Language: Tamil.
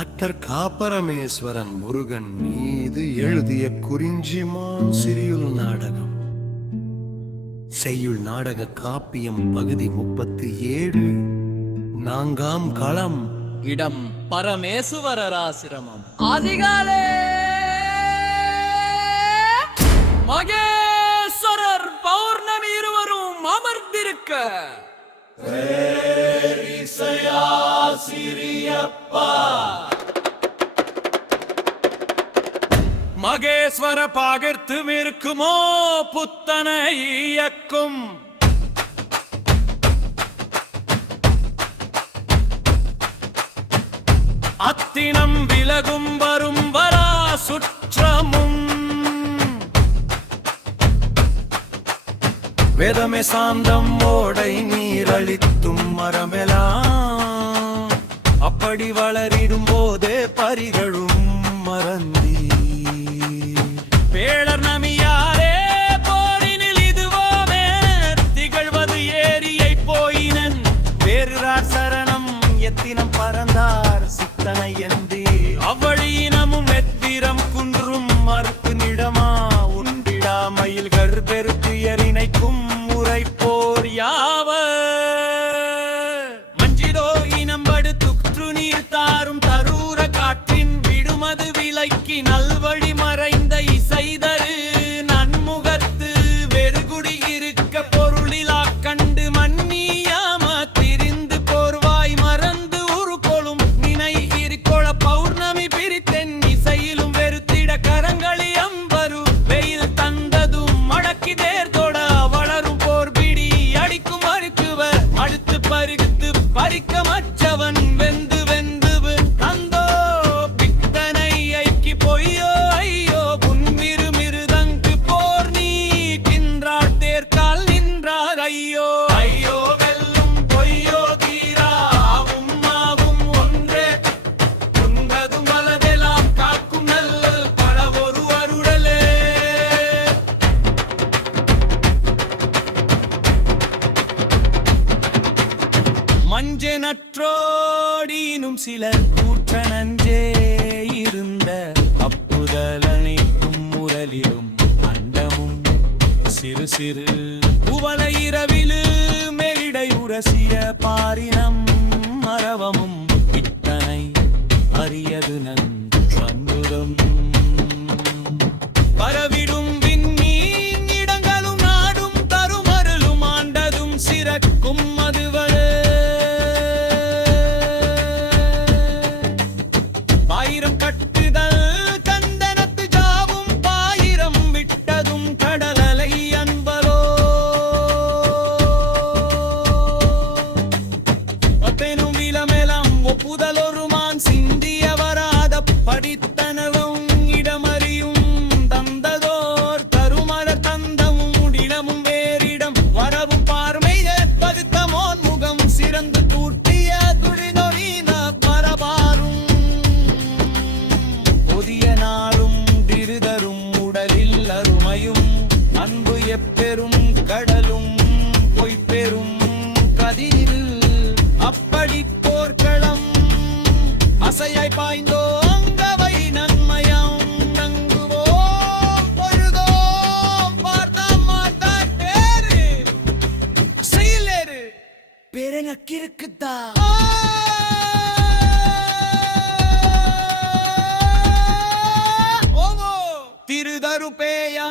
டாக்டர் காப்பரமேஸ்வரன் முருகன் மீது எழுதிய குறிஞ்சிமான் சிறியுள் நாடகம். செய்யுள் நாடக காப்பியம் பகுதி 37. நான்காம் களம். இடம் பரமேசுவரராசிரமம். அதிகாலே மகேஸ்வரர் பௌர்ணமி இருவரும் அமர்ந்திருக்க மகேஸ்வர பாகர்த்து இருக்குமோ புத்தனை இயக்கும் அத்தினம் விலகும் வரும் வரா சுற்றமும் வேதமே சாந்தம் ஓடை நீரளித்தும் மரமெலாம் அப்படி வளரிடும் போதே பரிகளும் மறந்தி பேளர் நமியாரே போரினில் இதுவோமே திகழ்வது ஏரியை போயினன் வேறுரார் சரணம் எத்தினம் பறந்தார் சித்தனை எந்தி அவ்வழியினமும் எத்திரம் குன்றும் மறுப்பு நிடமா உண்டிடாமையில் கர்பெருக்கு எரிணைக்கும் உரைப்போர் யாவ மஞ்சிடோ இனம்படு துற்று நீர் தாரும் தரூர காற்றின் விடுமது விலைக்கு நல்வழி மறைந்த இசைதரு நன்முகத்து வெறுகுடி இருக்க பொருளிலா கண்டு மன்னியாம திரிந்து போர்வாய் மறந்து உருக்கொளும் நினை இருக்கொள பௌர்ணமி பிரித்தென் இசையிலும் வெறுத்திட கரங்களி அம்பரு வெயில் தந்ததும் மடக்கி தேர்தொட வளரும் போர் பிடி அடிக்கும் மறுக்குவர் அடுத்து பருகுத்து பறிக்க மற்றவன் வெந்து வெந்து தந்தோ பித்தனை ஐக்கி பொய்யோ ஐயோ புன்மிரு மிருதங்கு போர் நீ கின்றார் தேர்கால் நின்றார் ஐயோ ஐயோ வெல்லும் பொய்யோ தீராவும் மாவும் ஒன்றே உண்பதும் வலதெல்லாம் காக்கும் நல்ல பல ஒரு அருடலே மஞ்ச நற்றோடினும் சிலர் கூற்ற நஞ்சே இருந்த அப்புதலனைக்கும் முரலிலும் அண்டமும் சிறு சிறு புவல இரவிலு மெரிடை உரசிய பாரினம் மரவமும் இத்தனை அரியது நன்புதம் பரவிடும் விண்மீன் இடங்களும் நாடும் தருமருளும் ஆண்டதும் சிறக்கும் மதுவளே ஆயிரம் கட்டுதல் கந்தனத்து ஜாவும் பாயிரம் விட்டதும் கடலலை அன்பலோ ஒத்தெனும் விலமெலாம் ஒப்புதலொருமான் சிந்திய வராத படித்தனவும் இடமறியும் தந்ததோர் தருமர தந்தமும் முடிடமும் வேறிடம் வரவும் பார்மை பகுத்தமோன் முகம் சிறந்து தூர்த்திய துடிநொறின பரபாரும் புதிய நாளும் திருதரும் உடலில் அருமையும் அன்பு எப்பெரும் கடலும் பொய்ப்பெரும் கதிரில் அப்படி போர்க்களம் அசையாய் பாய்ந்தோ அங்கவை நன்மயம் தங்குவோம் பொழுதோம் பார்த்தா மாட்டாட்டேரு செயலேரு பேரங்க இருக்குதா திருதரு பேயா